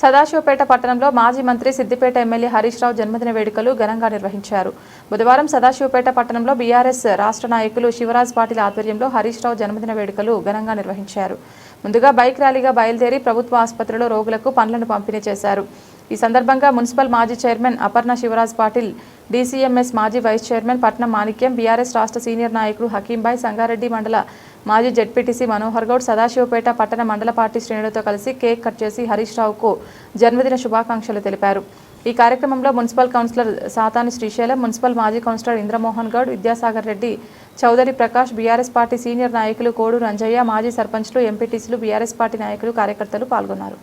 సదాశివపేట పట్టణంలో మాజీ మంత్రి సిద్దిపేట ఎమ్మెల్యే హరీష్ రావు జన్మదిన వేడుకలు ఘనంగా నిర్వహించారు. బుధవారం సదాశివపేట పట్టణంలో బీఆర్ఎస్ రాష్ట్ర నాయకులు శివరాజ్ పాటిల్ ఆధ్వర్యంలో హరీష్ రావు జన్మదిన వేడుకలు ఘనంగా నిర్వహించారు. ముందుగా బైక్ ర్యాలీగా బయలుదేరి ప్రభుత్వ ఆసుపత్రిలో రోగులకు పండ్లను పంపిణీ చేశారు. ఈ సందర్భంగా మున్సిపల్ మాజీ చైర్మన్ అపర్ణ శివరాజ్ పాటిల్, డీసీఎంఎస్ మాజీ వైస్ చైర్మన్ పట్నం మాణిక్యం, బీఆర్ఎస్ రాష్ట్ర సీనియర్ నాయకుడు హకీంబాయ్, సంగారెడ్డి మండల మాజీ జెడ్పీటీసీ మనోహర్ గౌడ్, సదాశివపేట పట్టణ మండల పార్టీ శ్రేణులతో కలిసి కేక్ కట్ చేసి హరీష్ రావుకు జన్మదిన శుభాకాంక్షలు తెలిపారు. ఈ కార్యక్రమంలో municipal councillor Satani Srisailam, municipal మాజీ councillor Indramohan Goud, Vidyasagar Reddy, Chowdary Prakash, BRS party senior నాయకులు కోడు రంజయ్య, మాజీ సర్పంచ్లు, ఎంపీటీసీలు, బీఆర్ఎస్ పార్టీ నాయకులు, కార్యకర్తలు పాల్గొన్నారు.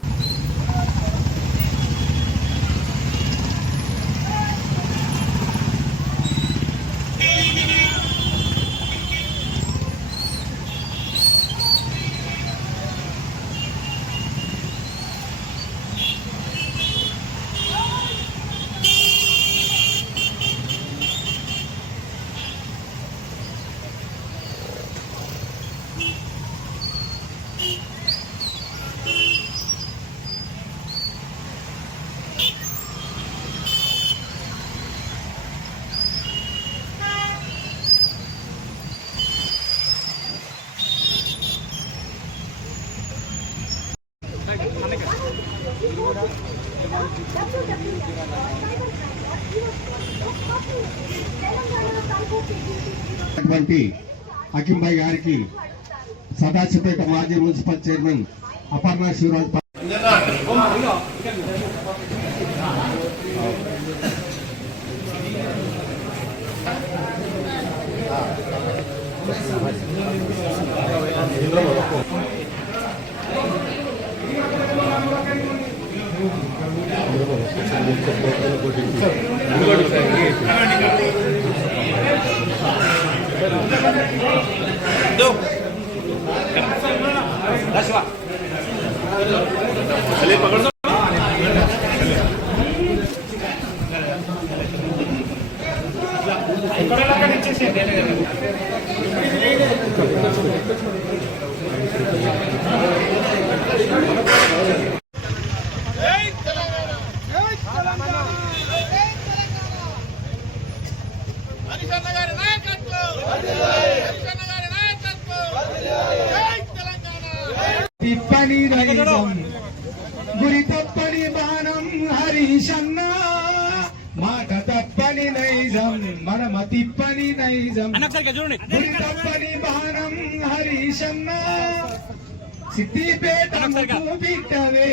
హకీంబాయ్ గారికి సదాశివపేట మాజీ మున్సిపల్ చైర్మన్ అపర్ణ శివరాజ్ తిప్పని నైజం గురి తప్పని బాణం హరీషన్న, మాట తప్పని నైజం మనమ తిప్పని నైజం, గురి తప్పని బాణం హరీషన్న, సిద్దిపేట బిడ్డవే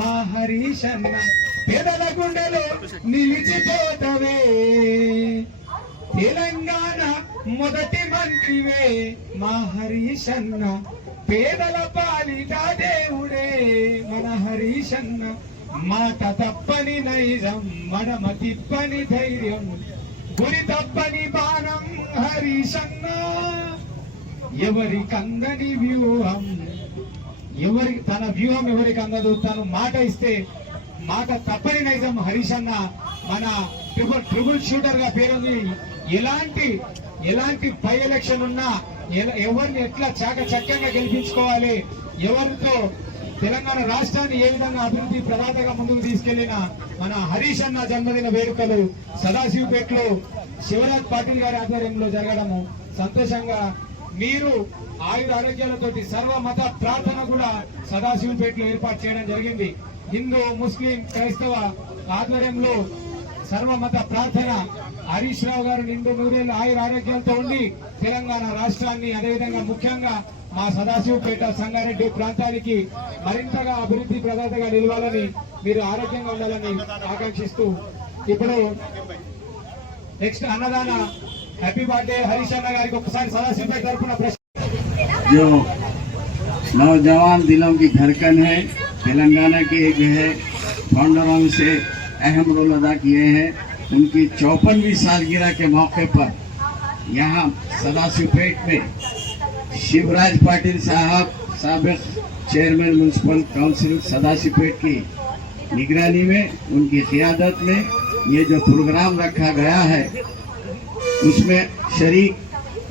మా హరీషన్న, పేదల గుండెలో నిలిచిపోతవే, తెలంగాణ మొదటి మంత్రివే మా హరీషన్న, పేదల పాలిట దేవుడే మన హరీషన్న, మాట తప్పని నైజం మడమ తిప్పని ధైర్యం, గురి తప్పని బాణం హరీషన్న, ఎవరి కందని వ్యూహం తన వ్యూహం ఎవరికి అందదు, తను మాట ఇస్తే మాట తప్పని నైజం హరీషన్న, మన ట్రిపుల్ షూటర్ గా పేరుంది. ఎలాంటి బై ఎలక్షన్ ఉన్నా ఎవరిని ఎట్లా చాకచక్యంగా గెలిపించుకోవాలి, ఎవరితో తెలంగాణ రాష్ట్రాన్ని ఏ విధంగా అభివృద్ధి ప్రదాతగా ముందుకు తీసుకెళ్లిన మన హరీష్ అన్న జన్మదిన వేడుకలు సదాశివపేటలో శివరాజ్ పాటిల్ గారి ఆధ్వర్యంలో జరగడము సంతోషంగా, మీరు ఆయుర ఆరోగ్యాలతోటి సర్వమత ప్రార్థన కూడా సదాశివపేటలో ఏర్పాటు చేయడం జరిగింది. హిందూ, ముస్లిం, క్రైస్తవ ఆధ్వర్యంలో సర్వమత ప్రార్థన, హరీష్ రావు గారు నిండు నూరేళ్ల ఆయుర ఆరోగ్యాలతో ఉండి తెలంగాణ రాష్ట్రాన్ని, అదేవిధంగా ముఖ్యంగా మా సదాశివపేట, సంగారెడ్డి ప్రాంతానికి మరింతగా అభివృద్ధి ప్రదాతగా నిలవాలని, మీరు ఆరోగ్యంగా ఉండాలని ఆకాంక్షిస్తూ ఇప్పుడు నెక్స్ట్ అన్నదాన హ్యాపీ బర్త్డే హరీష్ అన్న గారికి ఒకసారి సదాశివపేట తరఫున जो नौजवान दिलों की धड़कन है, तेलंगाना के जो है फाउंडरों से अहम रोल अदा किए हैं, उनकी 54वीं सालगिरह के मौके पर यहाँ सदाशिवपेट में शिवराज पाटिल साहब, साबिक चेयरमैन म्यूनसिपल काउंसिल सदाशिवपेट की निगरानी में, उनकी क़ियादत में ये जो प्रोग्राम रखा गया है उसमें शरीक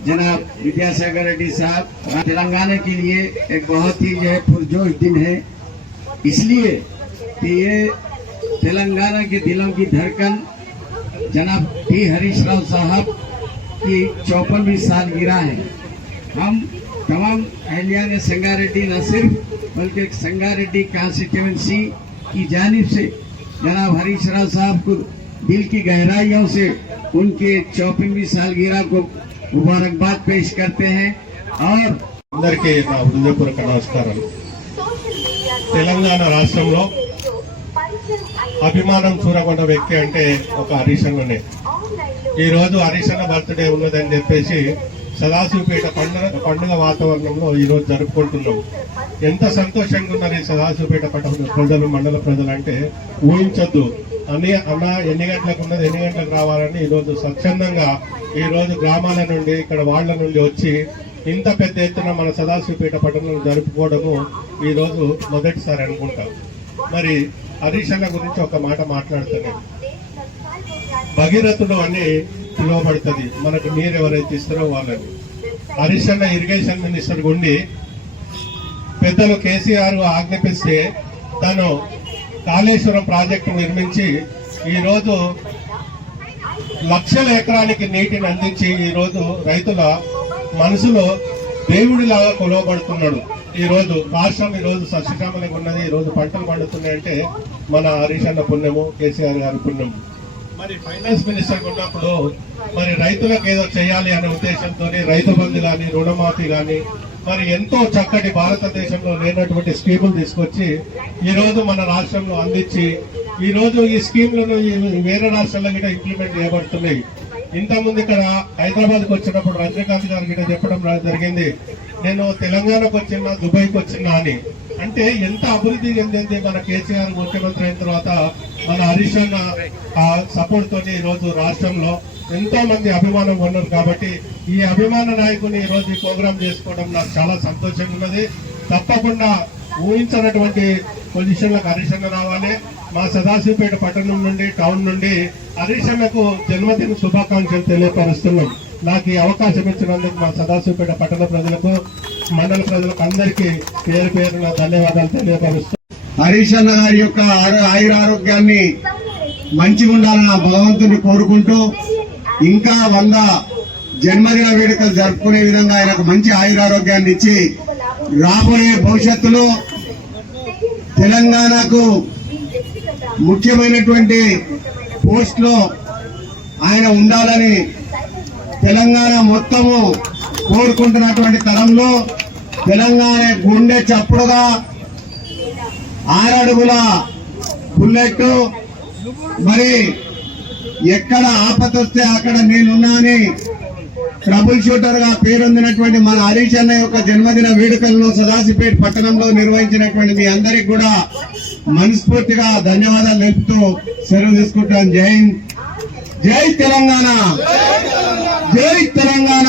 जनाब विद्यासागर रेड्डी साहब, तेलंगाना के लिए एक बहुत ही जो है पुरजोश दिन है। इसलिए कि ये तेलंगाना के दिलों की धड़कन जनाब टी हरीश राव साहब की 54वीं सालगिरह है। हम तमाम अहलियान संगारेड्डी न सिर्फ बल्कि संगारेड्डी कॉन्स्टिट्यूएंसी की जानिब से जनाब हरीश राव साहब को दिल की गहराइयों से उनके 54वीं सालगिरह को मुबारकबाद पेश करते हैं। और అందరికీ నా హృదయపూర్వక నమస్కారం। తెలంగాణ రాష్ట్రంలో అభిమానం చూరగొన్న వ్యక్తి అంటే ఒక హరీష్ అన్ననే। ఈ రోజు హరీష్ అన్న బర్త్డే ఉన్నదని చెప్పేసి సదాశివపేట పండుగ వాతావరణంలో ఈ రోజు జరుపుకుంటున్నాం। ఎంత సంతోషంగా ఉన్నారు ఈ సదాశివపేట పట్టణ ప్రజలు, మండల ప్రజలు అంటే ఊహించొద్దు। అన్న ఎన్ని గంటలకు ఉన్నది, ఎన్ని గంటలకు రావాలని ఈ రోజు స్వచ్ఛందంగా ఈ రోజు గ్రామాల నుండి ఇక్కడ వాళ్ల నుండి వచ్చి ఇంత పెద్ద ఎత్తున మన సదాశివపేట పట్టణంలో జరుపుకోవడము ఈ రోజు మొదటిసారి అనుకుంటా। మరి హరీష్ అన్న గురించి ఒక మాట మాట్లాడుతున్నాను। భగీరథుడు అని పిలువబడుతుంది, మనకు నీరు ఎవరైతే ఇస్తారో వాళ్ళని। హరీష్ అన్న ఇరిగేషన్ మినిస్టర్ ఉండి పెద్దలు కేసీఆర్ ఆజ్ఞాపిస్తే తను కాళేశ్వరం ప్రాజెక్టు నిర్మించి ఈ రోజు లక్షల ఎకరానికి నీటిని అందించి ఈ రోజు రైతుల మనసులో దేవుడిలాగా కొలవబడుతున్నాడు। ఈ రోజు రాష్ట్రం ఈ రోజు సస్యశ్యామలంగా ఉన్నది, ఈ రోజు పంటలు పండుతున్నాయంటే మన హరీష్ అన్న పుణ్యము, కేసీఆర్ గారి పుణ్యము। మరి ఫైనాన్స్ మినిస్టర్ ఉన్నప్పుడు మరి రైతులకు ఏదో చేయాలి అనే ఉద్దేశంతో రైతు బంధు గాని, రుణమాఫీ గాని, మరి ఎంతో చక్కటి భారతదేశంలో లేనటువంటి స్కీములు తీసుకొచ్చి ఈ రోజు మన రాష్ట్రంలో అందించి ఈ రోజు ఈ స్కీమ్లను వేరే రాష్ట్రాల్లో కూడా ఇంప్లిమెంట్ చేయబడుతున్నాయి। ఇంతకుముందు ఇక్కడ హైదరాబాద్కి వచ్చినప్పుడు రజనీకాంత్ గారు గిట్ట చెప్పడం జరిగింది, నేను తెలంగాణకు వచ్చినా, దుబాయ్కి వచ్చినా అని। అంటే ఎంత అభివృద్ధి చెందింది మన కేసీఆర్ ముఖ్యమంత్రి అయిన తర్వాత మన హరీష్ అన్న సపోర్ట్ తోని ఈ రోజు రాష్ట్రంలో ఎంతో మంది అభిమానం ఉన్నారు। కాబట్టి ఈ అభిమాన నాయకుని ఈ రోజు ఈ ప్రోగ్రాం చేసుకోవడం నాకు చాలా సంతోషంగా ఉన్నది। తప్పకుండా ఊహించినటువంటి పొజిషన్లకు హరీష్ అన్న రావాలి। మా సదాశివపేట పట్టణం నుండి, టౌన్ నుండి హరీష్ అన్నకు జన్మదిన శుభాకాంక్షలు తెలియపరుస్తున్నాం। నాకు ఈ అవకాశం ఇచ్చినందుకు మా సదాశివపేట పట్టణ ప్రజలకు, మండల ప్రజలకు అందరికీ పేరు పేరున ధన్యవాదాలు తెలియపరుస్తున్నాం। హరీష్ అన్న గారి యొక్క ఆయురారోగ్యాన్ని మంచిగా ఉండాలని భగవంతుని కోరుకుంటూ ఇంకా 100 జన్మదిన వేడుకలు జరుపుకునే విధంగా ఆయనకు మంచి ఆయురారోగ్యాన్ని ఇచ్చి రాబోయే భవిష్యత్తులో తెలంగాణకు ముఖ్యమైనటువంటి పోస్ట్ లో ఆయన ఉండాలని తెలంగాణ మొత్తము కోరుకుంటున్నటువంటి తరంలో తెలంగాణ గుండె చప్పుడుగా 6 అడుగుల బుల్లెట్, మరి ఎక్కడ ఆపదొస్తే అక్కడ నేనున్నానని ట్రబుల్ షూటర్ గా పేరొందినటువంటి మన హరీష్ అన్న యొక్క జన్మదిన వేడుకలను సదాశివపేట పట్టణంలో నిర్వహించినటువంటి మీ అందరికి కూడా మనస్ఫూర్తిగా ధన్యవాదాలు తెలుపుతూ సెలవు తీసుకుంటాను। జై హింద్, జై తెలంగాణ, జై తెలంగాణ।